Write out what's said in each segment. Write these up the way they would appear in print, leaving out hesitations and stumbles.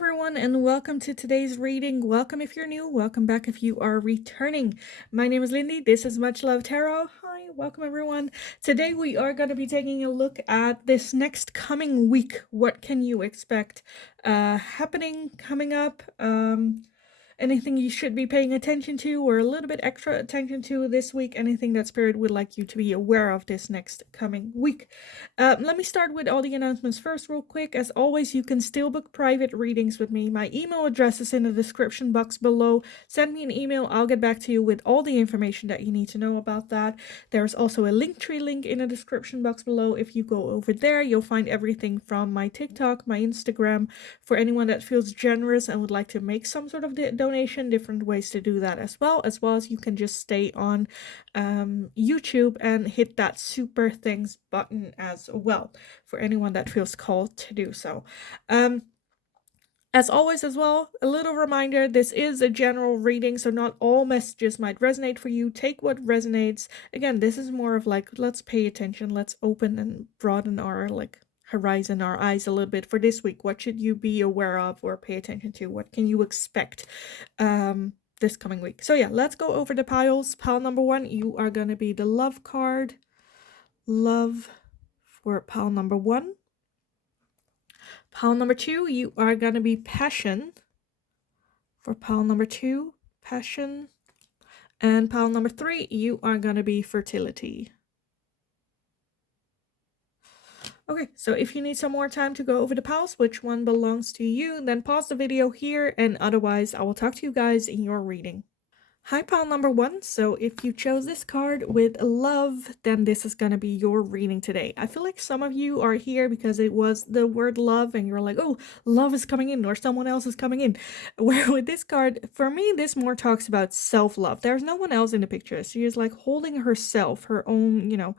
everyone, and welcome to today's reading. Welcome if you're new, welcome back if you are returning. My name is Lindy, this is Much Love Tarot. Hi, welcome everyone. Today we are going to be taking a look at this next coming week. What can you expect happening, coming up? Anything you should be paying attention to or a little bit extra attention to this week, anything that Spirit would like you to be aware of this next coming week. Let me start with all the announcements first real quick. As always, you can still book private readings with me. My email address is in the description box below. Send me an email, I'll get back to you with all the information that you need to know about that. There's also a Linktree link in the description box below. If you go over there, you'll find everything from my TikTok, my Instagram, for anyone that feels generous and would like to make some sort of donation, different ways to do that as well as you can just stay on YouTube and hit that super thanks button as well for anyone that feels called to do so. As always as well, a little reminder, this is a general reading, so not all messages might resonate for you. Take what resonates. Again, this is more of like, let's pay attention, let's open and broaden our horizon, our eyes a little bit for this week. What should you be aware of or pay attention to? What can you expect this coming week? So yeah, let's go over the piles. Pile number 1, you are going to be the love card. Love for pile number 1. Pile number 2, you are going to be passion. For pile number 2, passion. And pile number 3, you are going to be fertility. Okay, so if you need some more time to go over the piles, which one belongs to you, then pause the video here, and otherwise I will talk to you guys in your reading. Hi, pile number 1. So if you chose this card with love, then this is going to be your reading today. I feel like some of you are here because it was the word love and you're like, oh, love is coming in or someone else is coming in. Where with this card, for me, this more talks about self-love. There's no one else in the picture. She is like holding herself, her own,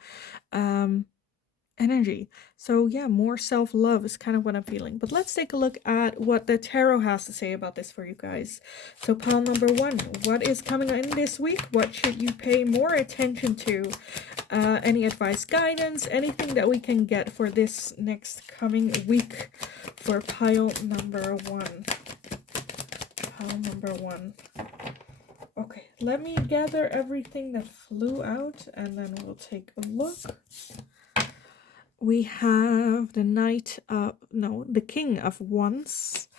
energy. So yeah, more self-love is kind of what I'm feeling. But let's take a look at what the tarot has to say about this for you guys. So pile number 1, what is coming in this week? What should you pay more attention to? Any advice, guidance, anything that we can get for this next coming week for pile number 1. Pile number 1. Okay, let me gather everything that flew out and then we'll take a look. We have the the King of Wands.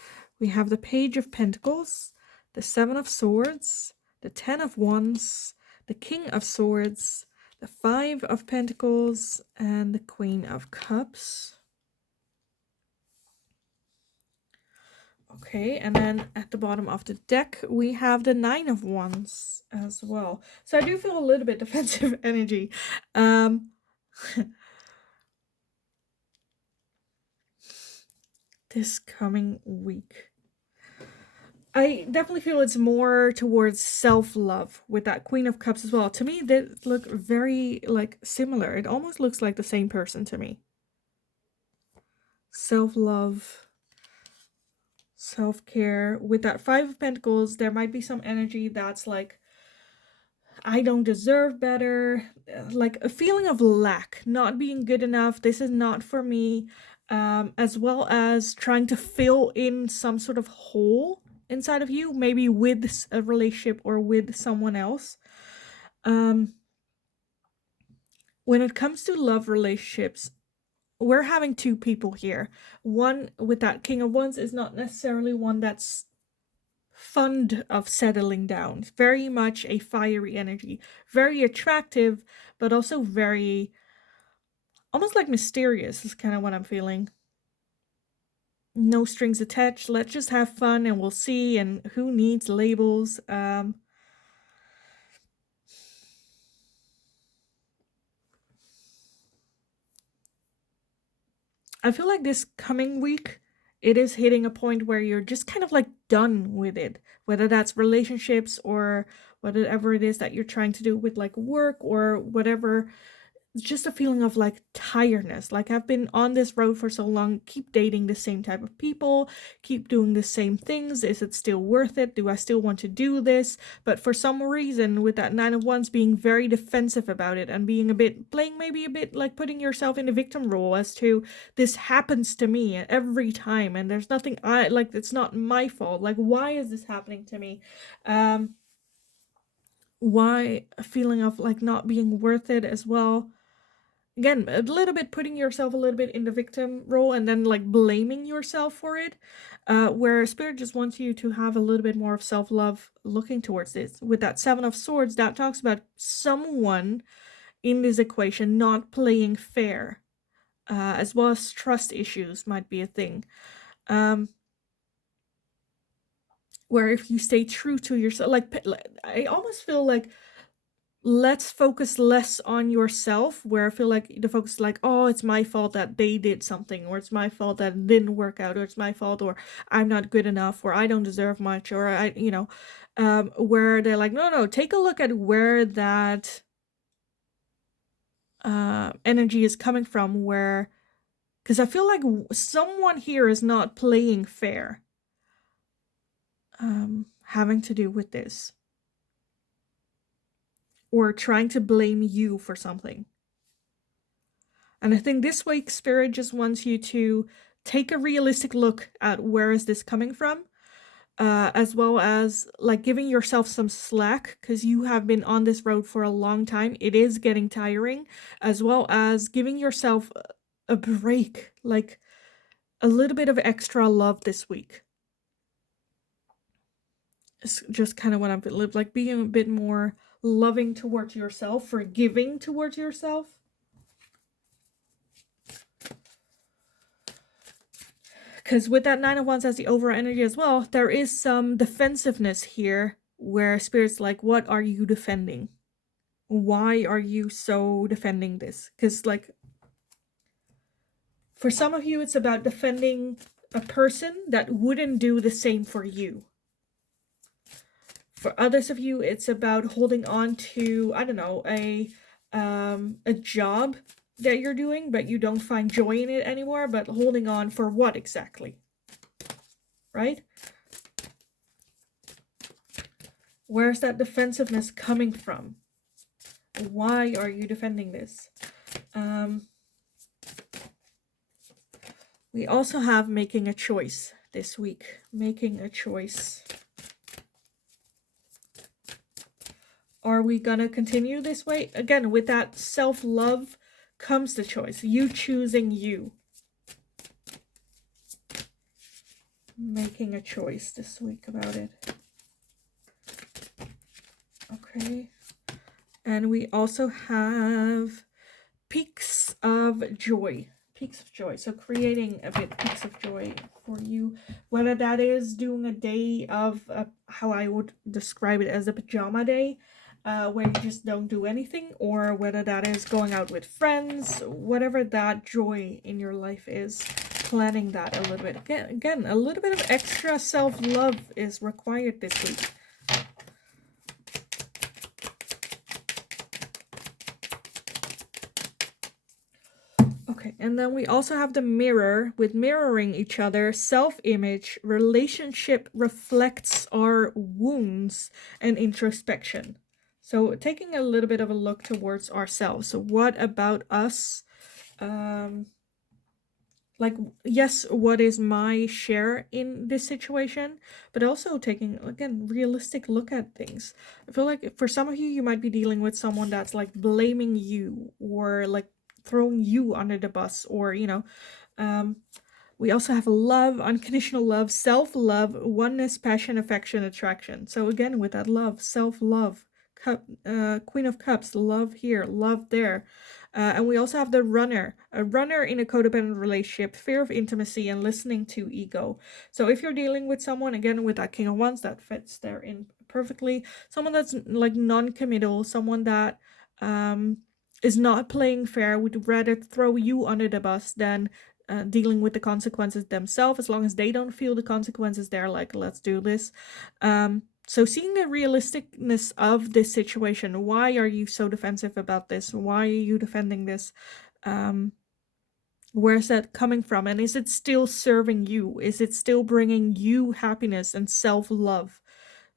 We have the Page of Pentacles, the 7 of Swords, the 10 of Wands, the King of Swords, the 5 of Pentacles, and the Queen of Cups. Okay, and then at the bottom of the deck, we have the 9 of Wands as well. So I do feel a little bit defensive energy. This coming week, I definitely feel it's more towards self-love with that Queen of Cups as well. To me, they look very like similar. It almost looks like the same person to me. Self-love, self-care. With that 5 of Pentacles, there might be some energy that's like, I don't deserve better, like a feeling of lack, not being good enough. This is not for me. As well as trying to fill in some sort of hole inside of you, maybe with a relationship or with someone else. When it comes to love relationships, we're having 2 people here. One with that King of Wands is not necessarily one that's fond of settling down. Very much a fiery energy, very attractive, but also very almost like mysterious is kind of what I'm feeling. No strings attached. Let's just have fun and we'll see. And who needs labels? I feel like this coming week, it is hitting a point where you're just kind of like done with it. Whether that's relationships or whatever it is that you're trying to do with like work or whatever. it's just a feeling of like tiredness. Like I've been on this road for so long, keep dating the same type of people, keep doing the same things. Is it still worth it? Do I still want to do this? But for some reason, with that Nine of Wands, being very defensive about it and being a bit, playing maybe a bit like putting yourself in the victim role as to this happens to me every time and there's nothing like, it's not my fault. Like, why is this happening to me? Why a feeling of like not being worth it as well. Again, a little bit putting yourself a little bit in the victim role and then like blaming yourself for it, where Spirit just wants you to have a little bit more of self-love looking towards this. With that Seven of Swords, that talks about someone in this equation not playing fair, as well as trust issues might be a thing, where if you stay true to yourself, like I almost feel like let's focus less on yourself, where I feel like the focus is like, oh, it's my fault that they did something, or it's my fault that it didn't work out, or it's my fault, or I'm not good enough, or I don't deserve much, or I, where they're like, no, take a look at where that energy is coming from, where, because I feel like someone here is not playing fair, having to do with this, or trying to blame you for something. And I think this week Spirit just wants you to take a realistic look at where is this coming from, as well as like giving yourself some slack, because you have been on this road for a long time. It is getting tiring, as well as giving yourself a break, like a little bit of extra love this week. It's just kind of what I've lived, like being a bit more loving towards yourself, forgiving towards yourself. Because with that Nine of Wands as the overall energy as well, there is some defensiveness here, where Spirit's like, what are you defending? Why are you so defending this? Because like, for some of you, it's about defending a person that wouldn't do the same for you. For others of you, it's about holding on to, I don't know, a job that you're doing, but you don't find joy in it anymore, but holding on for what exactly? Right? Where's that defensiveness coming from? Why are you defending this? We also have making a choice this week. Making a choice. Are we gonna continue this way? Again, with that self-love comes the choice. You choosing you. Making a choice this week about it. Okay. And we also have peaks of joy. Peaks of joy. So creating a bit peaks of joy for you. Whether that is doing a day of, how I would describe it as a pajama day, where you just don't do anything, or whether that is going out with friends, whatever that joy in your life is, planning that a little bit. Again, a little bit of extra self-love is required this week. Okay, and then we also have the mirror, with mirroring each other, self-image, relationship reflects our wounds, and introspection. So taking a little bit of a look towards ourselves. So what about us? Like, yes, what is my share in this situation? But also taking, again, realistic look at things. I feel like for some of you, you might be dealing with someone that's like blaming you, or like throwing you under the bus, or, we also have love, unconditional love, self-love, oneness, passion, affection, attraction. So again, with that love, self-love, Queen of Cups, love here, love there. And we also have the runner, a runner in a codependent relationship, fear of intimacy, and listening to ego. So if you're dealing with someone, again, with that King of Wands, that fits there in perfectly. Someone that's like non-committal, someone that is not playing fair, would rather throw you under the bus than dealing with the consequences themselves. As long as they don't feel the consequences, they're like, let's do this. So seeing the realisticness of this situation, why are you so defensive about this? Why are you defending this? Where's that coming from? And is it still serving you? Is it still bringing you happiness and self-love?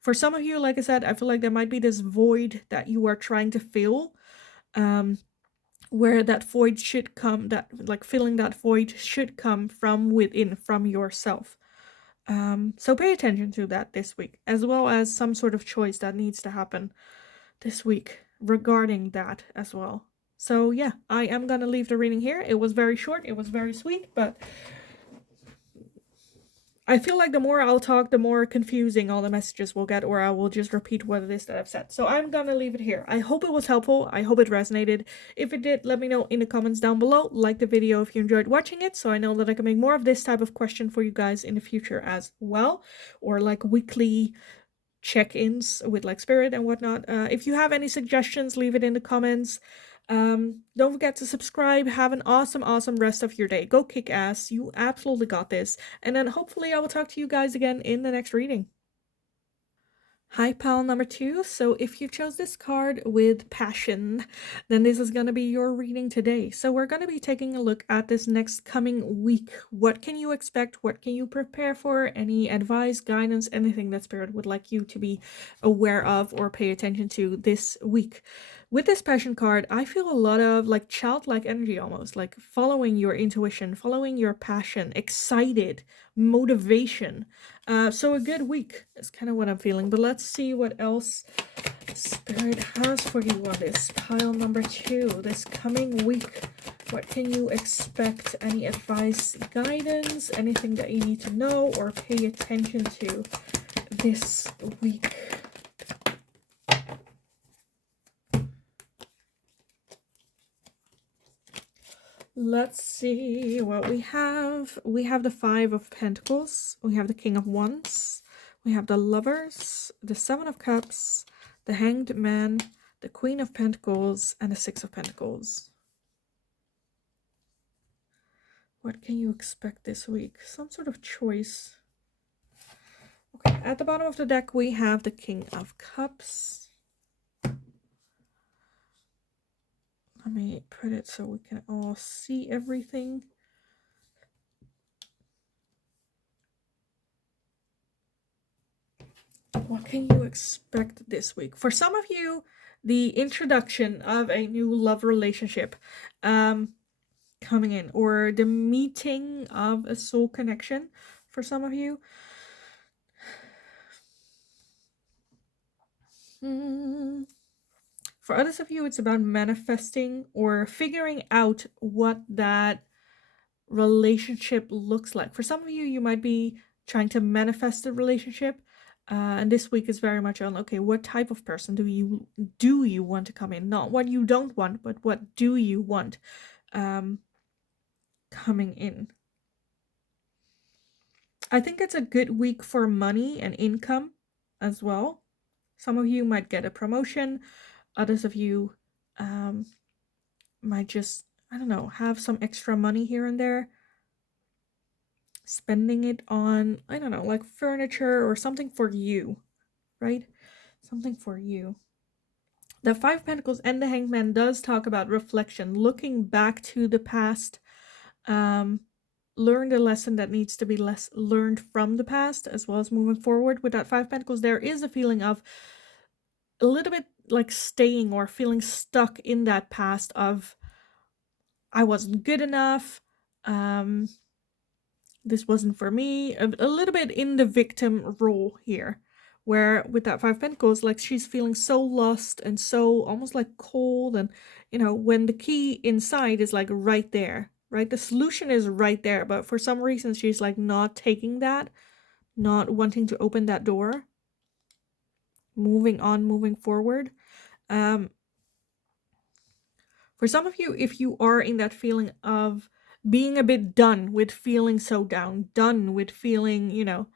For some of you, like I said, I feel like there might be this void that you are trying to fill, where that void should come, that like filling that void should come from within, from yourself. So pay attention to that this week, as well as some sort of choice that needs to happen this week regarding that as well. So yeah, I am gonna leave the reading here. It was very short, it was very sweet, but I feel like the more I'll talk, the more confusing all the messages will get, or I will just repeat what it is that I've said. So I'm gonna leave it here. I hope it was helpful. I hope it resonated. If it did, let me know in the comments down below. Like the video if you enjoyed watching it, so I know that I can make more of this type of question for you guys in the future as well, or like weekly check-ins with like spirit and whatnot. If you have any suggestions, leave it in the comments. Don't forget to subscribe. Have an awesome rest of your day. Go kick ass. You absolutely got this. And then hopefully I will talk to you guys again in the next reading. Hi, pal number 2. So if you chose this card with passion, then this is going to be your reading today. So we're going to be taking a look at this next coming week. What can you expect? What can you prepare for? Any advice, guidance, anything that Spirit would like you to be aware of or pay attention to this week? With this passion card, I feel a lot of like childlike energy, almost like following your intuition, following your passion, excited, motivation. So a good week is kind of what I'm feeling, but let's see what else Spirit has for you on this pile number 2 this coming week. What can you expect? Any advice, guidance, anything that you need to know or pay attention to this week? Let's see what we have. We have the 5 of Pentacles. We have the King of Wands. We have the Lovers, the 7 of Cups, the Hanged Man, the Queen of Pentacles, and the 6 of Pentacles. What can you expect this week? Some sort of choice. Okay, at the bottom of the deck, we have the King of Cups. Let me put it so we can all see everything. What can you expect this week? For some of you, the introduction of a new love relationship coming in, or the meeting of a soul connection for some of you. For others of you, it's about manifesting or figuring out what that relationship looks like. For some of you, you might be trying to manifest a relationship, and this week is very much on, okay, what type of person do you want to come in? Not what you don't want, but what do you want coming in. I think it's a good week for money and income as well. Some of you might get a promotion. Others of you might just, I don't know, have some extra money here and there. Spending it on, I don't know, like furniture or something for you, right? Something for you. The 5 of Pentacles and the Hanged Man does talk about reflection, looking back to the past, learn the lesson that needs to be learned from the past, as well as moving forward. With that 5 of Pentacles, there is a feeling of a little bit like staying or feeling stuck in that past of, I wasn't good enough, this wasn't for me, a little bit in the victim role here, where with that 5 of Pentacles, like she's feeling so lost and so almost like cold, and you know, when the key inside is like right there, right? The solution is right there, but for some reason she's like not taking that, not wanting to open that door, moving on, moving forward. For some of you, if you are in that feeling of being a bit done with feeling so down, done with feeling, you know,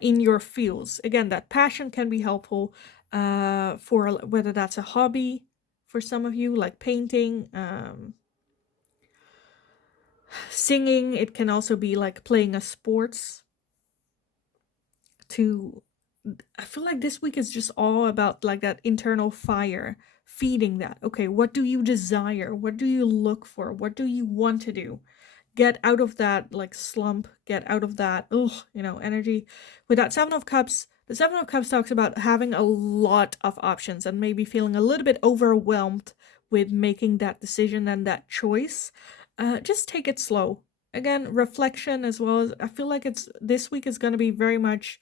in your feels. Again, that passion can be helpful for whether that's a hobby for some of you, like painting, singing. It can also be like playing a sports to I feel like this week is just all about like that internal fire, feeding that. Okay, what do you desire? What do you look for? What do you want to do? Get out of that like slump, get out of that energy. With that 7 of Cups, the 7 of Cups talks about having a lot of options and maybe feeling a little bit overwhelmed with making that decision and that choice. Just take it slow. Again, reflection as well. As I feel like it's this week is going to be very much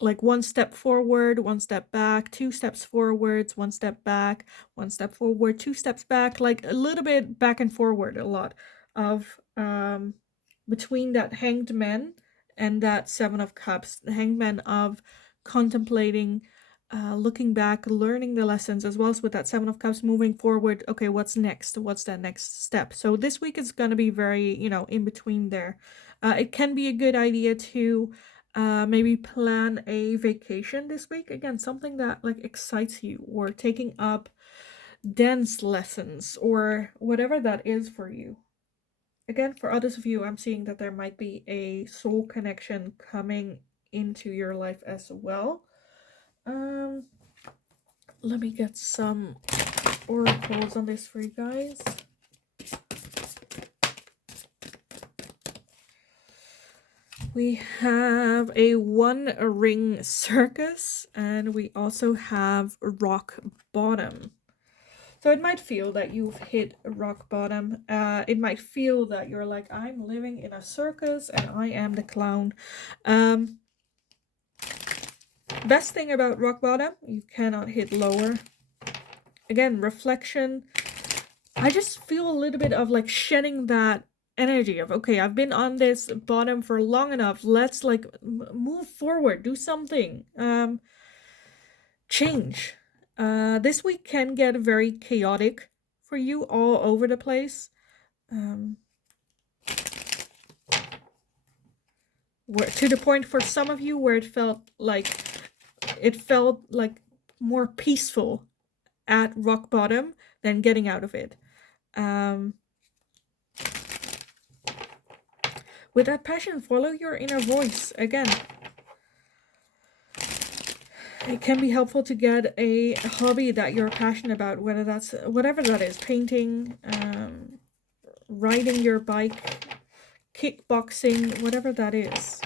like 1 step forward, 1 step back, 2 steps forwards, 1 step back, 1 step forward, 2 steps back, like a little bit back and forward, a lot of between that Hanged Man and that 7 of Cups, the Hanged Man of contemplating, looking back, learning the lessons, as well as with that 7 of Cups moving forward. Okay, what's next? What's that next step? So this week is going to be very, in between there. It can be a good idea to maybe plan a vacation this week. Again, something that like excites you, or taking up dance lessons or whatever that is for you. Again, for others of you, I'm seeing that there might be a soul connection coming into your life as well. Let me get some oracles on this for you guys. We have a 1 ring circus, and we also have rock bottom. So it might feel that you've hit rock bottom. It might feel that you're like, I'm living in a circus and I am the clown. Best thing about rock bottom, you cannot hit lower. Again, reflection. I just feel a little bit of like shedding that energy of, okay, I've been on this bottom for long enough. Let's like move forward, do something. Change. This week can get very chaotic for you, all over the place. To the point for some of you where it felt like more peaceful at rock bottom than getting out of it. With that passion, follow your inner voice. Again, it can be helpful to get a hobby that you're passionate about, whatever that is, painting, riding your bike, kickboxing, whatever that is.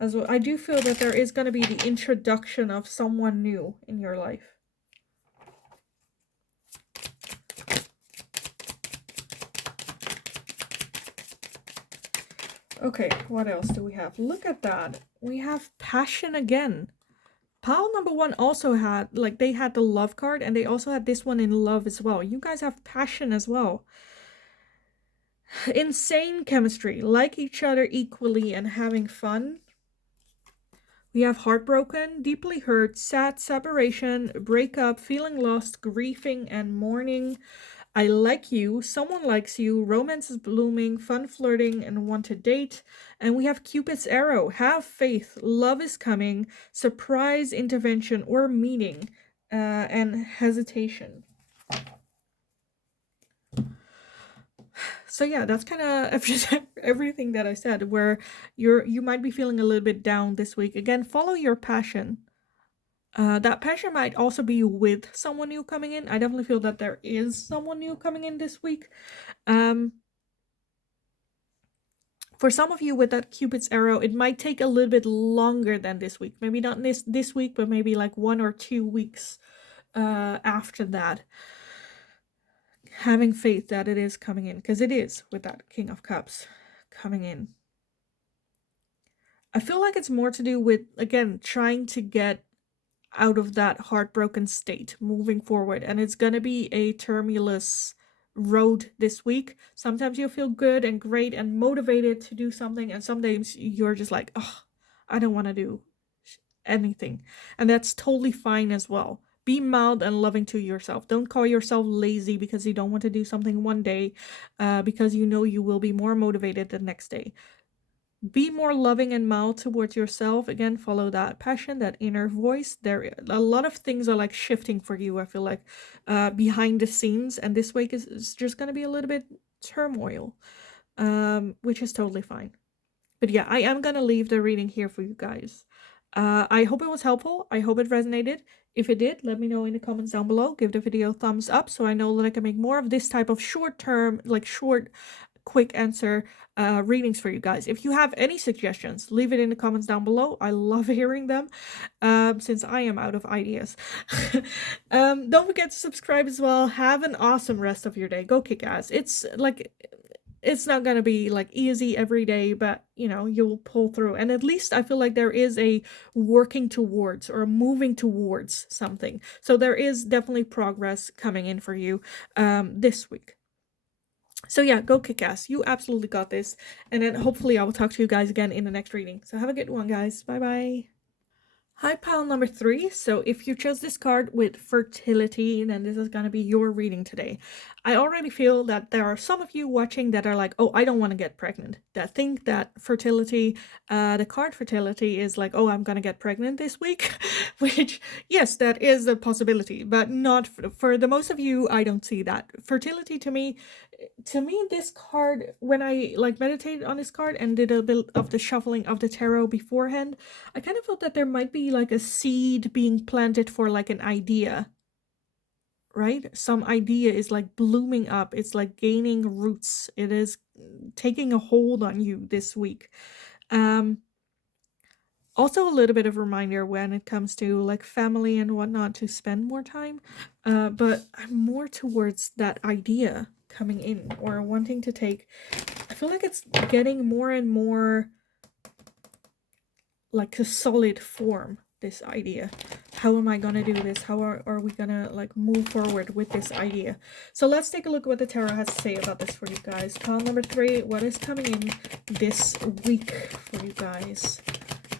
As well, I do feel that there is going to be the introduction of someone new in your life. Okay, what else do we have? Look at that. We have passion again. Pile number 1 also had, like, they had the love card, and they also had this one in love as well. You guys have passion as well. Insane chemistry, like each other equally and having fun. We have heartbroken, deeply hurt, sad, separation, breakup, feeling lost, grieving, and mourning. I like you, someone likes you, romance is blooming, fun flirting, and want to date. And we have Cupid's arrow, have faith, love is coming, surprise, intervention, or meeting, and hesitation. So yeah, that's kind of everything that I said, where you might be feeling a little bit down this week. Again, follow your passion. That passion might also be with someone new coming in. I definitely feel that there is someone new coming in this week. For some of you with that Cupid's arrow, it might take a little bit longer than this week. Maybe not this week, but maybe like 1 or 2 weeks after that. Having faith that it is coming in, because it is with that King of Cups coming in. I feel like it's more to do with, again, trying to get out of that heartbroken state, moving forward. And it's going to be a tumultuous road this week. Sometimes you'll feel good and great and motivated to do something, and some days you're just like, oh, I don't want to do anything. And that's totally fine as well. Be mild and loving to yourself. Don't call yourself lazy because you don't want to do something one day, because you know you will be more motivated the next day. Be more loving and mild towards yourself. Again, follow that passion, that inner voice. There, a lot of things are like shifting for you, I feel like, behind the scenes. And this week is just going to be a little bit turmoil, which is totally fine. But yeah, I am gonna leave the reading here for you guys. I hope it was helpful. I hope it resonated. If it did, let me know in the comments down below. Give the video a thumbs up so I know that I can make more of this type of short term, like short, quick answer readings for you guys. If you have any suggestions, leave it in the comments down below. I love hearing them since I am out of ideas. Don't forget to subscribe as well. Have an awesome rest of your day. Go kick ass. It's not gonna be like easy every day, but you know, you'll pull through. And at least I feel like there is a working towards or moving towards something. So there is definitely progress coming in for you this week. So yeah, go kick ass. You absolutely got this. And then hopefully I will talk to you guys again in the next reading. So have a good one, guys. Bye bye. Hi, pile number 3. So if you chose this card with fertility, then this is going to be your reading today. I already feel that there are some of you watching that are like, oh, I don't want to get pregnant. That think that fertility, the card fertility is like, oh, I'm going to get pregnant this week. Which, yes, that is a possibility. But not for the most of you, I don't see that. Fertility to me, this card, when I like meditated on this card and did a bit of the shuffling of the tarot beforehand, I kind of felt that there might be like a seed being planted for like an idea, right? Some idea is like blooming up. It's like gaining roots. It is taking a hold on you this week. Also a little bit of a reminder when it comes to like family and whatnot to spend more time. But I'm more towards that idea coming in or wanting to take. I feel like it's getting more and more like a solid form, this idea. How am I gonna do this? How are we gonna like move forward with this idea? So let's take a look at what the tarot has to say about this for you guys. Pile number 3, what is coming in this week for you guys?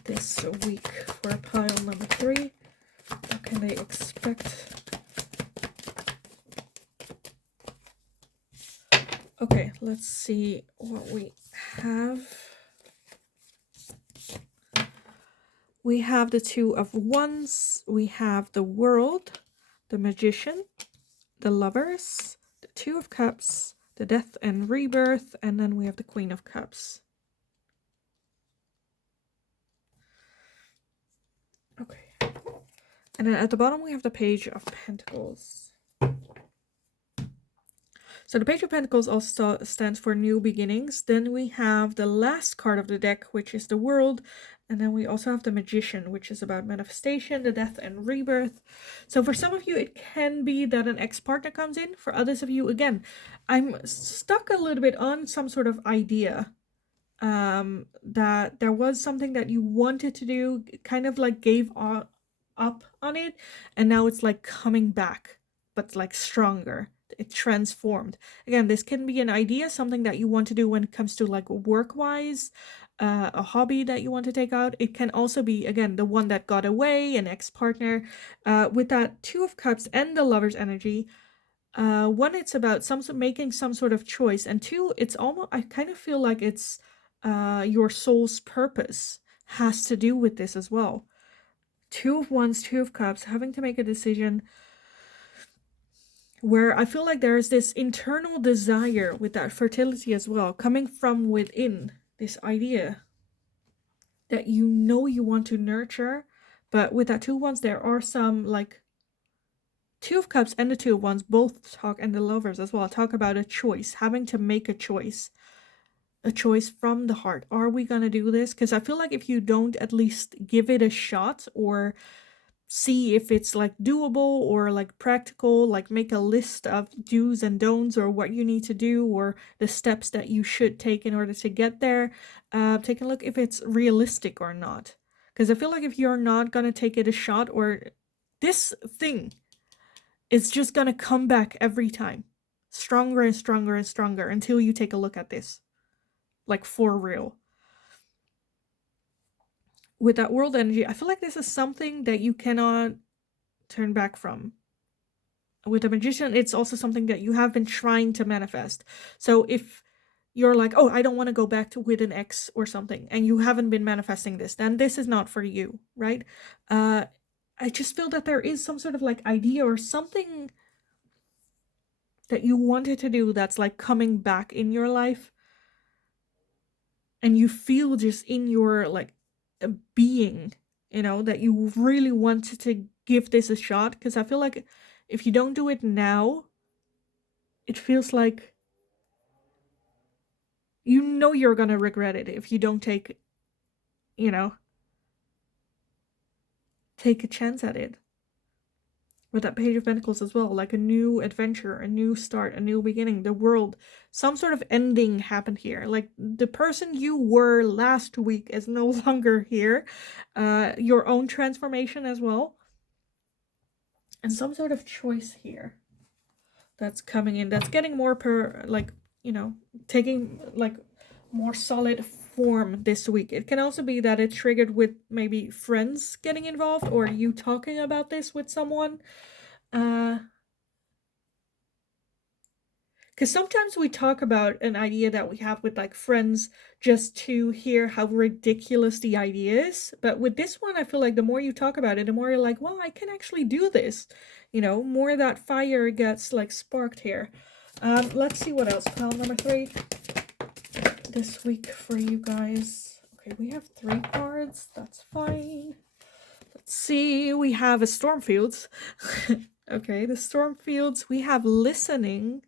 This week for pile number 3. What can they expect? Okay, let's see what we have. We have the 2 of Wands, we have the World, the Magician, the Lovers, the 2 of Cups, the Death and Rebirth, and then we have the Queen of Cups. Okay. And then at the bottom we have the Page of Pentacles. So the Page of Pentacles also stands for new beginnings. Then we have the last card of the deck, which is the World. And then we also have the Magician, which is about manifestation, the death and rebirth. So for some of you, it can be that an ex-partner comes in. For others of you, again, I'm stuck a little bit on some sort of idea. That there was something that you wanted to do, kind of like gave up on it. And now it's like coming back, but like stronger. It transformed. Again, this can be an idea, something that you want to do when it comes to like work-wise, a hobby that you want to take out. It can also be, again, the one that got away, an ex-partner. With that 2 of Cups and the Lover's energy, 1, it's about making some sort of choice, and 2, it's almost, I kind of feel like it's your soul's purpose has to do with this as well. 2 of Wands, 2 of Cups, having to make a decision where I feel like there's this internal desire with that fertility as well, coming from within, this idea that you know you want to nurture. But with that 2 of Wands, there are some like 2 of Cups and the 2 of Wands both talk, and the Lovers as well, talk about a choice, having to make a choice from the heart. Are we gonna do this? Because I feel like if you don't at least give it a shot or see if it's like doable or like practical, like make a list of do's and don'ts or what you need to do or the steps that you should take in order to get there, take a look if it's realistic or not. Because I feel like if you're not gonna take it a shot, or this thing is just gonna come back every time stronger and stronger and stronger until you take a look at this, like for real. With that World energy, I feel like this is something that you cannot turn back from. With the Magician, it's also something that you have been trying to manifest. So if you're like, oh, I don't want to go back to with an ex or something, and you haven't been manifesting this, then this is not for you, right? I just feel that there is some sort of like idea or something that you wanted to do that's like coming back in your life. and you feel just in your like being, that you really want to give this a shot, because I feel like if you don't do it now, it feels like you're gonna regret it if you don't you know take a chance at it. With that Page of Pentacles as well, like a new adventure, a new start, a new beginning, the world, some sort of ending happened here. Like the person you were last week is no longer here. Your own transformation as well, and some sort of choice here that's coming in, that's getting more taking like more solid form this week. It can also be that it's triggered with maybe friends getting involved, or you talking about this with someone. Because sometimes we talk about an idea that we have with like friends just to hear how ridiculous the idea is. But with this one, I feel like the more you talk about it, the more you're like, well, I can actually do this. More that fire gets like sparked here. Let's see what else. Pile number 3 this week for you guys. Okay, we have 3 cards. That's fine. Let's see. We have a Stormfields. Okay, the Stormfields. We have listening.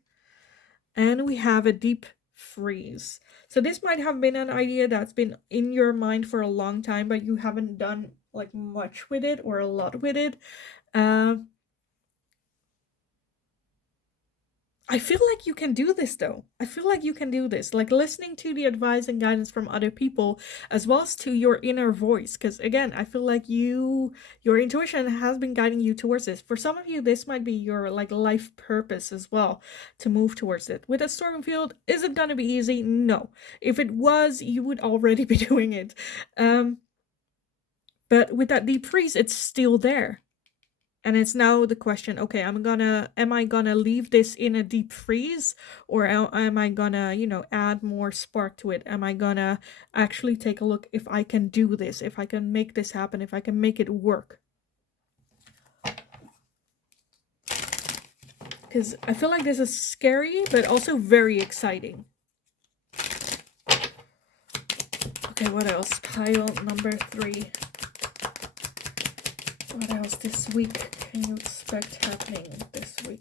And we have a deep freeze. So this might have been an idea that's been in your mind for a long time, but you haven't done like much with it or a lot with it. I feel like you can do this though. I feel like you can do this. Like listening to the advice and guidance from other people as well as to your inner voice. Because again, I feel like your intuition has been guiding you towards this. For some of you, this might be your like life purpose as well to move towards it. With a storm field, is it gonna be easy? No. If it was, you would already be doing it. But with that deep freeze, it's still there. And it's now the question, okay, am I gonna leave this in a deep freeze, or am I gonna, add more spark to it? Am I gonna actually take a look if I can do this, if I can make this happen, if I can make it work? Because I feel like this is scary, but also very exciting. Okay, what else? Pile number 3. What else this week can you expect happening this week?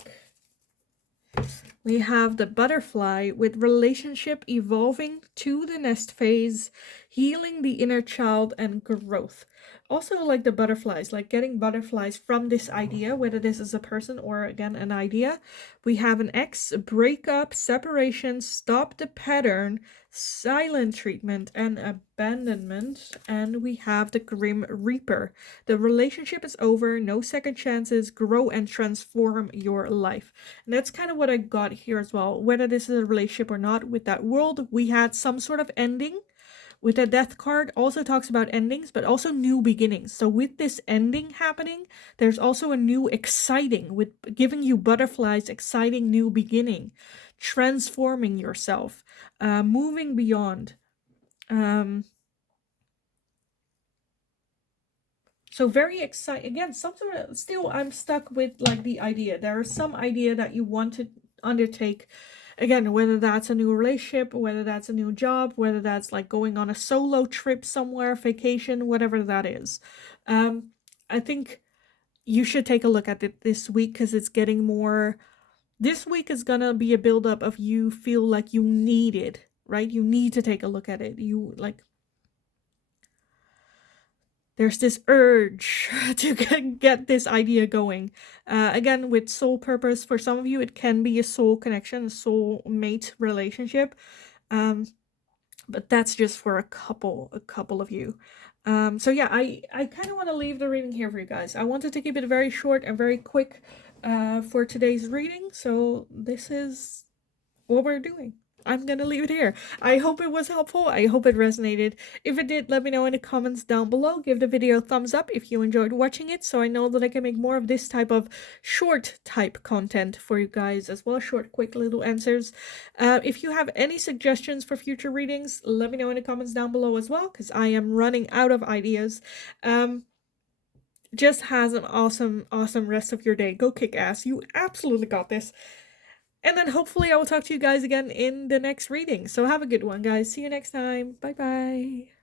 We have the butterfly with relationship evolving to the nest phase, healing the inner child, and growth. Also like the butterflies, like getting butterflies from this idea, whether this is a person or again an idea. We have an ex, breakup, separation, stop the pattern, silent treatment, and abandonment. And we have the Grim Reaper. The relationship is over, no second chances, grow and transform your life. And that's kind of what I got here as well. Whether this is a relationship or not, with that world, we had some sort of ending. With the death card, also talks about endings, but also new beginnings. So with this ending happening, there's also a new exciting, with giving you butterflies, exciting new beginning, transforming yourself, moving beyond. So very exciting. Again, some sort of, still I'm stuck with like the idea. There is some idea that you want to undertake. Again, whether that's a new relationship, whether that's a new job, whether that's like going on a solo trip somewhere, vacation, whatever that is. I think you should take a look at it this week, because it's getting more. This week is gonna be a buildup of you feel like you need it, right? You need to take a look at it. You like, there's this urge to get this idea going. Again, with soul purpose, for some of you, it can be a soul connection, a soul mate relationship. But that's just for a couple of you. So yeah, I kind of want to leave the reading here for you guys. I wanted to keep it very short and very quick for today's reading. So this is what we're doing. I'm gonna leave it here. I hope it was helpful. I hope it resonated. If it did, let me know in the comments down below. Give the video a thumbs up if you enjoyed watching it, so I know that I can make more of this type of short type content for you guys as well. Short, quick little answers. If you have any suggestions for future readings, let me know in the comments down below as well, because I am running out of ideas. Just have an awesome rest of your day. Go kick ass. You absolutely got this. And then hopefully I will talk to you guys again in the next reading. So have a good one, guys. See you next time. Bye bye.